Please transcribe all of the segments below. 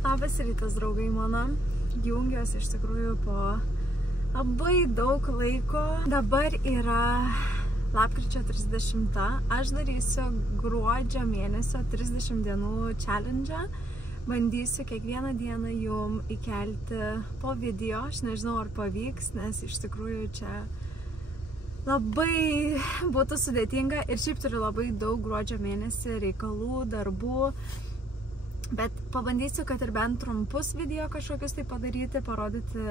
Labas rytas, draugai mano. Jungiuosi iš tikrųjų po labai daug laiko. Dabar yra lapkričio 30. Aš darysiu gruodžio mėnesio 30 dienų challenge. Bandysiu kiekvieną dieną jum įkelti po video. Aš nežinau, ar pavyks, nes iš tikrųjų čia labai būtų sudėtinga. Ir šiaip turiu labai daug gruodžio mėnesį reikalų, darbų. Bet pabandysiu, kad ir bent trumpus video kažkokius tai padaryti, parodyti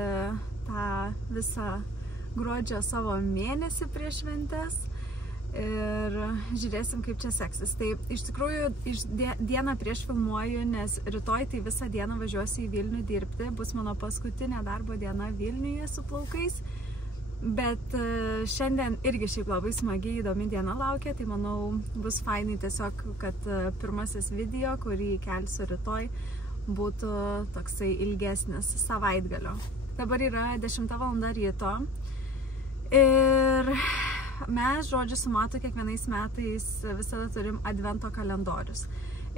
tą visą gruodžio savo mėnesį prieš šventes. Ir žiūrėsim, kaip čia seksis. Tai iš tikrųjų dieną prieš filmuoju, nes rytoj tai visą dieną važiuosiu į Vilnių dirbti. Bus mano paskutinė darbo diena Vilniuje su plaukais. Bet šiandien irgi šiaip labai smagiai įdomi diena laukia, tai manau bus fainai tiesiog, kad pirmasis video, kurį kelsiu rytoj, būtų toksai ilgesnis savaitgalio. Dabar yra 10 val. Ryto ir mes, žodžiu, su Matu kiekvienais metais visada turim advento kalendorius.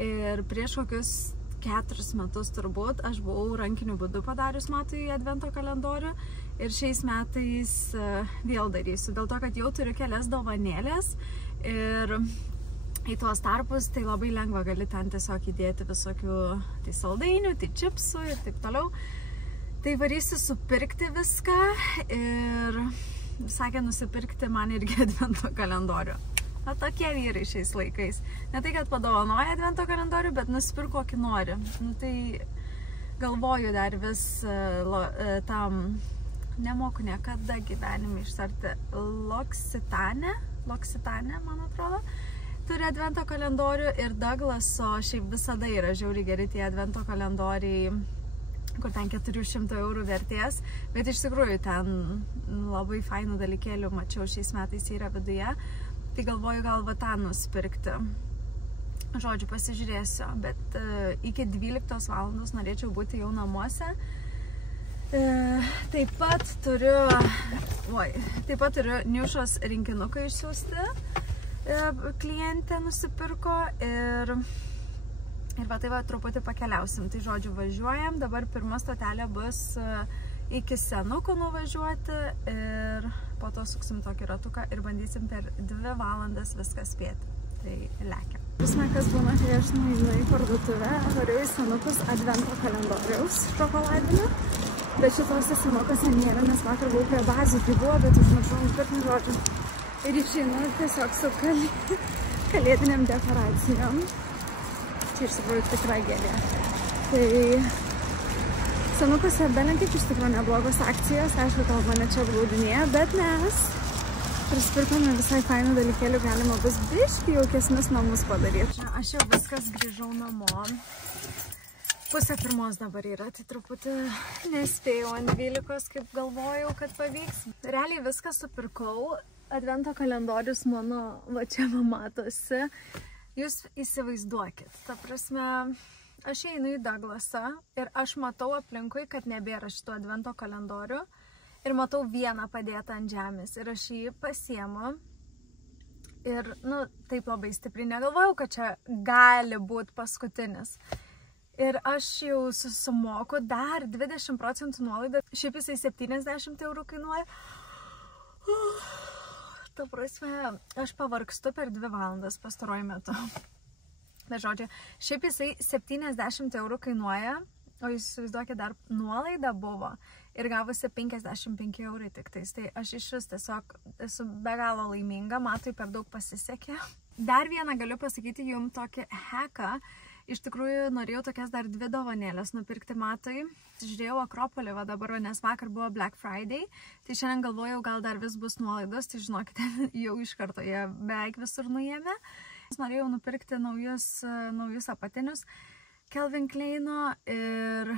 Ir prieš kokius 4 metus turbūt aš buvau rankiniu būdu padarius Matui advento kalendorių ir šiais metais vėl darysiu, dėl to, kad jau turiu kelias dovanėlės ir į tuos tarpus tai labai lengva, gali ten tiesiog įdėti visokių tai saldainių, tai čipsų ir taip toliau. Tai varysiu supirkti viską ir sakė nusipirkti man irgi advento kalendorių. Na, tokie vyrai šiais laikais. Ne tai, kad padovanoja advento kalendorių, bet nusipirk kokį nori. Nu, tai galvoju dar vis tam, nemoku niekada gyvenime ištarti, L'Occitane, man atrodo, turi advento kalendorių ir Douglaso šiaip visada yra žiauriai geri tie advento kalendoriai, kur ten 400 eurų vertės, bet iš tikrųjų ten labai fainų dalykėlių mačiau šiais metais yra viduje. Tai galvoju gal va tą nusipirkti. Žodžiu, pasižiūrėsiu, bet iki 12 valandos norėčiau būti jau namuose. Taip pat turiu Niušos rinkinuką išsiųsti. Klientė nusipirko ir va tai va truputį pakeliausim. Tai žodžiu, važiuojam. Dabar pirma stotelė bus iki Senuko nuvažiuoti ir po to suksim tokį ratuką ir bandysim per 2 valandas viską spėti. Tai lekiam. Žinai, kas būna, kai aš nueinu į parduotuvę, variu į Senukus advento kalendoriaus šokoladinio, bet šitose Senukose nėra, nes vakar buvau prie bazių, tai buvo, bet užmiršau nusipirkti, žodžiu. Ir išeinu tiesiog su kalėdiniam dekoracijom. Čia iš tikrųjų tikra gėlė. Tai Senukose belenkiek iš tikrųjų neblogos akcijos, aišku, gal mane čia glaudinėja, bet mes prisipirkome visai fainų dalykėlių, galima bus biškį jaukesnius namus padaryti. Aš jau viskas grįžau namo. 12:30 dabar yra, tai truputį nespėjau ant 12, kaip galvojau, kad pavyks. Realiai viską supirkau, advento kalendorius mano va čia matosi. Jūs įsivaizduokit, ta prasme, aš einu į Douglasą ir aš matau aplinkui, kad nebėra šito advento kalendorių ir matau vieną padėtą ant žemės ir aš jį pasiemu ir, nu, taip labai stipriai negalvojau, kad čia gali būti paskutinis. Ir aš jau susimoku dar 20% nuolaidą, šiaip jisai 70 eurų kainuoja. Ta prasme, aš pavargstu per 2 valandas pastaruoju metu. Bet žodžiu, šiaip jisai 70 eurų kainuoja, o jūs įsivaizduokit, dar nuolaida buvo ir gavosi 55 eurai tik tais. Tai aš iš vis tiesiog esu be galo laiminga, Matui per daug pasisekė. Dar vieną galiu pasakyti jums tokį hacką. Iš tikrųjų, norėjau tokias dar 2 dovanėlės nupirkti Matui. Žiūrėjau Akropolį va dabar, nes vakar buvo Black Friday. Tai šiandien galvojau, gal dar vis bus nuolaidos, tai žinokite, jau iš karto jie beveik visur nuėmė. Norėjau nupirkti naujus apatinius Calvin Kleino ir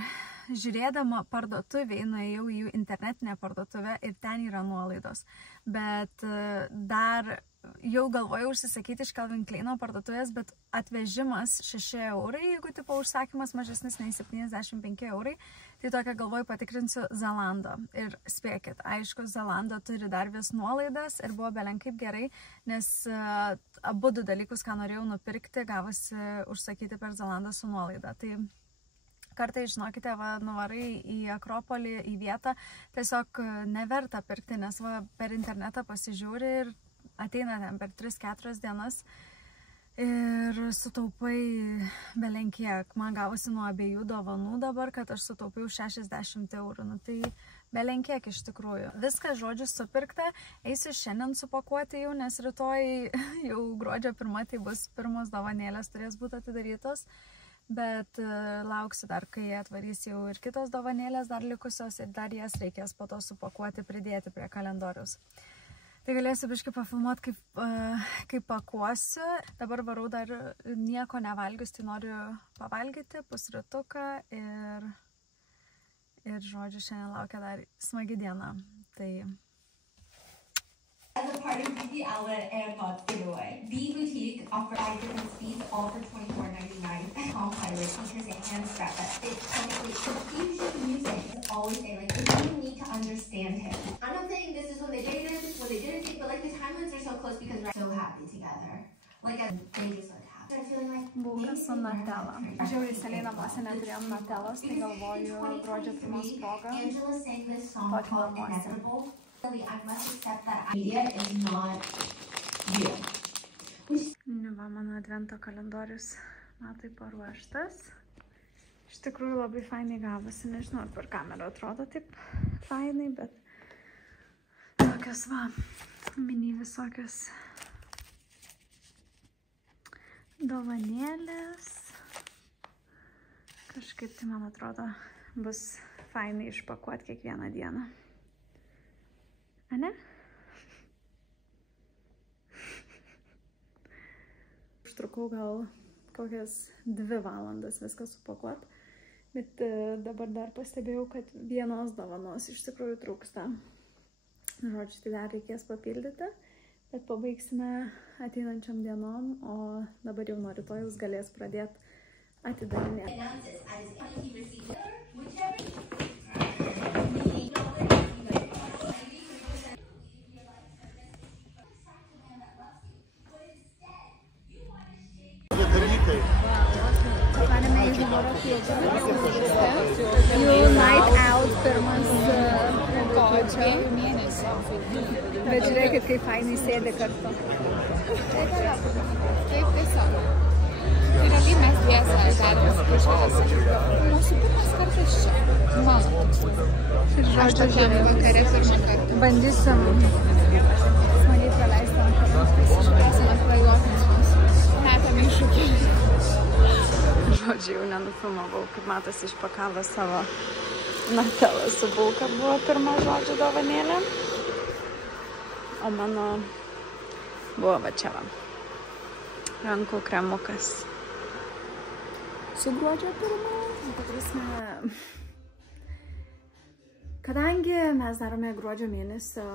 žiūrėdama parduotuvėje, nuėjau į jų internetinę parduotuvę ir ten yra nuolaidos. Bet dar jau galvojau užsisakyti iš Calvin Kleino parduotuvės, bet atvežimas 6 eurai, jeigu tipo užsakymas mažesnis nei 75 eurai, tai tokia galvoju patikrinsiu Zalando. Ir spėkit, aišku, Zalando turi dar vis nuolaidas ir buvo belenkaip gerai, nes abu du dalykus, ką norėjau nupirkti, gavosi užsakyti per Zalando su nuolaida. Tai Kartais, žinokite, va, nuvarai į Akropolį, į vietą, tiesiog neverta pirkti, nes va, per internetą pasižiūri ir ateina ten per 3-4 dienas ir sutaupai belenkiek. Man gavosi nuo abiejų dovanų dabar, kad aš sutaupiau 60 eurų. Nu, tai belenkiek iš tikrųjų. Viskas, žodžiu, supirkta. Eisiu šiandien supakuoti jau, nes rytoj jau gruodžio 1, tai bus pirmos dovanėlės, turės būti atidarytos. Bet lauksiu dar, kai atvarys jau ir kitos dovanėlės dar likusios ir dar jas reikės po to supakuoti, pridėti prie kalendoriaus. Tai galėsiu biškai pafilmuoti, kaip pakuosiu. Dabar varau dar nieko nevalgius, tai noriu pavalgyti pusrytuką ir žodžiu, šiandien laukia dar smagi diena. Tai... As a part of Beauty Outlet and God's Giveaway, Bee Boutique offers 5 different speeds, all for $24.99. Palm Pilot features a hand strap that fits perfectly. The Steve Jobs music is always say, like, you need to understand him. I'm not saying this is when they dated, when they didn't date, but like the timelines are so close because we're so happy together. Like, they just look happy. They're feeling like Bulka su Nutella. Žiauriai seniai namuose neturėjom Nutellos, tai galvoju gruodžio 1 proga. Angela sang this song called Inevitable. I must accept that idea is not you. Va, mano advento kalendorius matai paruoštas. Iš tikrųjų labai fainai gavosi, nežinau, ar per kamerą atrodo taip fainai, bet tokios va, mini visokios dovanėlės. Kažkaip tai, man atrodo, bus fainai išpakuoti kiekvieną dieną. Ane? Užtrukau gal kokias 2 valandas viską supakuoti, bet dabar dar pastebėjau, kad vienos dovanos iš tikrųjų trūksta. Žodžiu, tai dar reikės papildyti, bet pabaigsime ateinančiam dienom, o dabar jau nuo rytojaus galės pradėti atidarinėti. Padarėme į humoro filtrą. Jų night out pirmas kočio. Bet žiūrėkit, kaip fainai sėdi kartu. Taip, tiesiog. Tai realiai mes dviese darėmės kažkada. Mūsų pirmas kartas čia. Mano. Aš tokiam vakare pirmą kartą. Bandysim smagiai praleisti vakarus. Pasižiūrėsime prajuokimus. Metam iššūkį. Žodžiu, jau nenufilmavau, kaip matosi išpakavo savo Nutella su bulka buvo pirma žodžio dovanėlė. O mano buvo va čia va. Rankų kremukas. Su gruodžio 1. Kadangi mes darome gruodžio mėnesio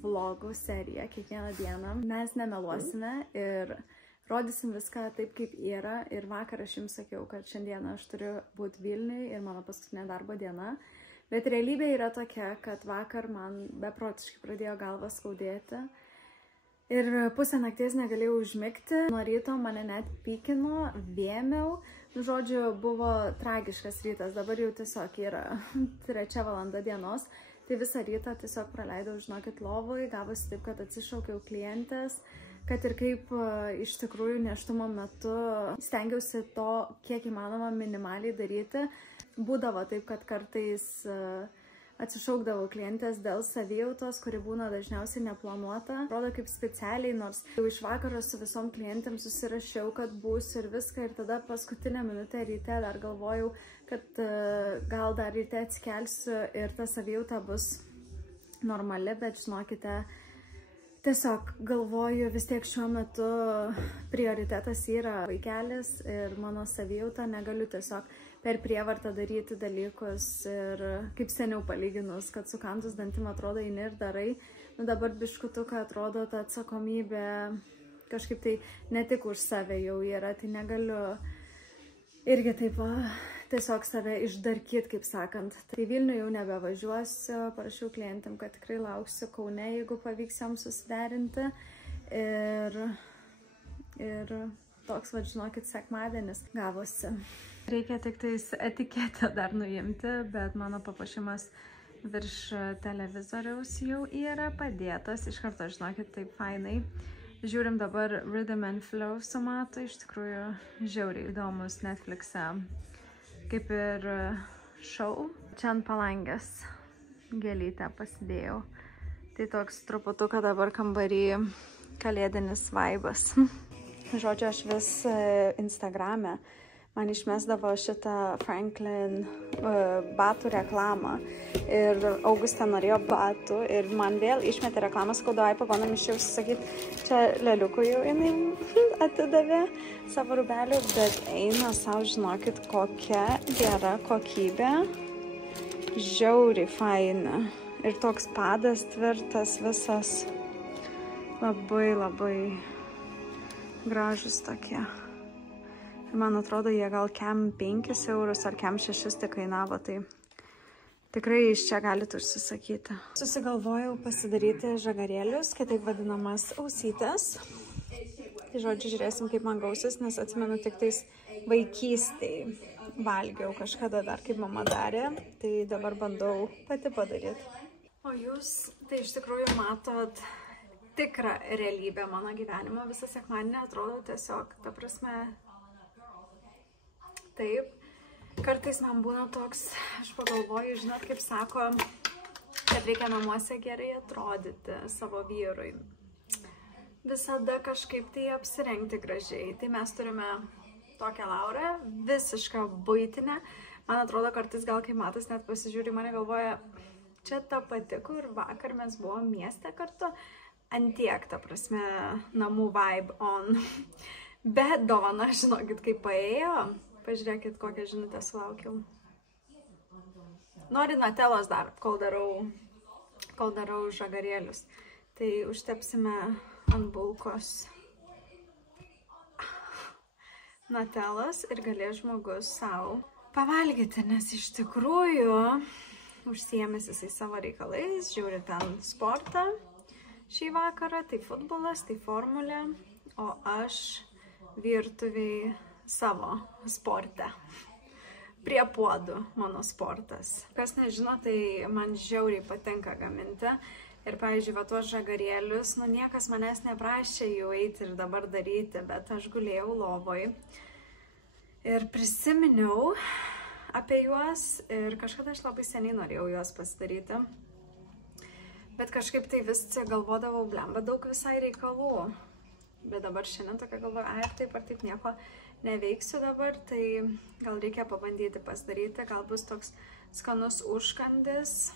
vlogų seriją kiekvieną dieną, mes nemeluosime ir rodysim viską taip, kaip yra. Ir vakar aš jums sakiau, kad šiandieną aš turiu būti Vilniui ir mano paskutinė darbo diena. Bet realybė yra tokia, kad vakar man beprotiškai pradėjo galvą skaudėti. Ir pusę nakties negalėjau užmigti. Nuo ryto mane net pykino, vėmiau. Žodžiu, buvo tragiškas rytas. Dabar jau tiesiog yra 3 valanda dienos. Tai visą rytą tiesiog praleidau, žinokit, lovoj. Gavosi taip, kad atsišaukiau klientės. Kad ir kaip iš tikrųjų nėštumo metu stengiausi to, kiek įmanoma minimaliai daryti. Būdavo taip, kad kartais atsišaukdavo klientės dėl savijautos, kuri būna dažniausiai neplanuota. Atrodo kaip specialiai, nors jau iš vakaro su visom klientėm susirašiau, kad būsiu ir viską. Ir tada paskutinę minutę ryte dar galvojau, kad gal dar ryte atsikelsiu ir ta savijauta bus normali, bet žinokite, tiesiog galvoju, vis tiek šiuo metu prioritetas yra vaikelis ir mano savijauta, negaliu tiesiog per prievartą daryti dalykus ir kaip seniau palyginus, kad sukandus dantim atrodo eini ir darai. Nu dabar biškutuką atrodo ta atsakomybė kažkaip tai ne tik už save jau yra, tai negaliu irgi taip tiesiog save išdarkyt, kaip sakant. Tai Vilnių jau nebevažiuosiu, parašiau klientam, kad tikrai lauksiu Kaune, jeigu pavyks jam susiderinti. Ir toks, va, žinokit, sekmadienis gavosi. Reikia tik tais etiketę dar nuimti, bet mano papuošimas virš televizoriaus jau yra padėtas. Iš karto, žinokit, taip fainai. Žiūrim dabar Rhythm and Flow su Matu, iš tikrųjų žiauriai įdomus Netflix'e, kaip ir šou. Čia ant palangės gėlytę pasidėjau. Tai toks truputuką dabar kambarį kalėdinis vaibas. Žodžiu, aš vis Instagrame man išmesdavo šitą Franklin batų reklamą ir Augustė norėjo batų ir man vėl išmetė reklamą, skaudavai pabandom iš jau sakyti, čia leliukų jau jinai atidavė savo rūbelių, bet eina savo, žinokit, kokia gera kokybė, žiauriai faina ir toks padas tvirtas visas, labai gražus tokie. Ir man atrodo, jie gal kem 5 eurus ar kem 6 tik kainavo, tai tikrai iš čia galite užsisakyti. Susigalvojau pasidaryti žagarėlius, kitaip vadinamas ausytės. Tai žodžiu, žiūrėsim, kaip man gausis, nes atsimenu tik tais vaikystėj valgiau kažkada dar, kaip mama darė, tai dabar bandau pati padaryti. O jūs tai iš tikrųjų matot tikrą realybę mano gyvenimo. Visą sekmadienį atrodo tiesiog, ta prasme, taip. Kartais man būna toks, aš pagalvoju, žinot, kaip sako, kad reikia namuose gerai atrodyti savo vyrui. Visada kažkaip tai apsirengti gražiai. Tai mes turime tokią Laurą, visišką buitinę. Man atrodo, kartais gal kai Matas net pasižiūri, mane galvoja, čia ta pati, kur vakar mes buvom mieste kartu, antiek, ta prasme, namų vibe on. Bet dovana, žinokit, kaip paėjo. Pažiūrėkit, kokią žinutę sulaukiau. Nori natelos dar, kol darau žagarėlius. Tai užtepsime ant bulkos natelos ir galės žmogus savo pavalgyti, nes iš tikrųjų užsiėmęs jisai savo reikalais, žiūri ten sportą šį vakarą, tai futbolas, tai formulė, o aš virtuviai savo sporte. Prie puodų mano sportas. Kas nežino, tai man žiauriai patinka gaminti. Ir, pavyzdžiui, va tuos žagarėlius, nu niekas manęs neprašė jų eiti ir dabar daryti, bet aš gulėjau lovoj ir prisiminiau apie juos ir kažkada aš labai seniai norėjau juos pasidaryti. Bet kažkaip tai vis galvodavau, blemba, daug visai reikalų. Bet dabar šiandien tokia galvoju, ar taip nieko neveiksiu dabar, tai gal reikia pabandyti pasidaryti, gal bus toks skanus užkandis,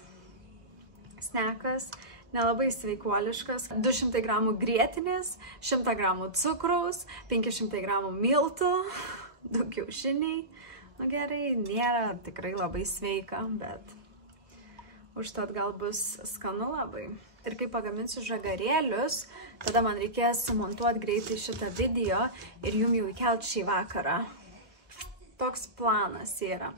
snekas, nelabai sveikuoliškas, 200 gramų grietinės, 100 gramų cukraus, 500 gramų miltų, 2 kiaušiniai. Nu gerai, nėra tikrai labai sveika, bet užtat gal bus skanu labai. Ir kai pagaminsiu žagarėlius, tada man reikės sumontuoti greitai šitą video ir jum jau įkelt šį vakarą. Toks planas yra.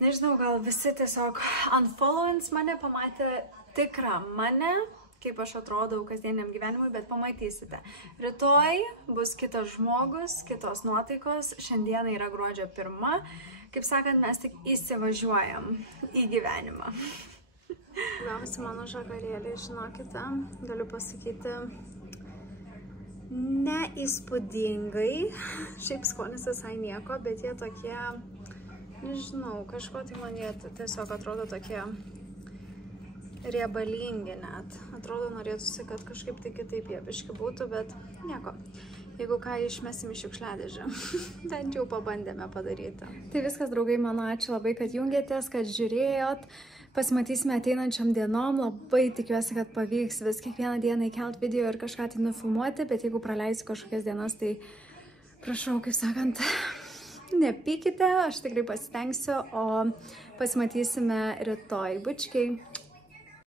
Nežinau, gal visi tiesiog unfollowins mane, pamatė tikrą mane, kaip aš atrodau kasdieniam gyvenimui, bet pamatysite. Rytoj bus kitas žmogus, kitos nuotaikos, šiandieną yra gruodžio 1. Kaip sakant, mes tik įsivažiuojam į gyvenimą. Gavosi mano žagarėliai, žinokite, galiu pasakyti, neįspūdingai, šiaip skonis visai nieko, bet jie tokie, nežinau, kažko tai man jie tiesiog atrodo tokie riebalingi net. Atrodo, norėtųsi, kad kažkaip tai kitaip jie biški būtų, bet nieko. Jeigu ką, išmesim į šiukšliadėžę. Bent jau pabandėme padaryti. Tai viskas, draugai, mano, ačiū labai, kad jungėtės, kad žiūrėjot. Pasimatysime ateinančiam dienom, labai tikiuosi, kad pavyks vis kiekvieną dieną įkelt video ir kažką tai nufilmuoti, bet jeigu praleisiu kažkokias dienas, tai prašau, kaip sakant, nepykite, aš tikrai pasitengsiu, o pasimatysime rytoj. Bučkiai.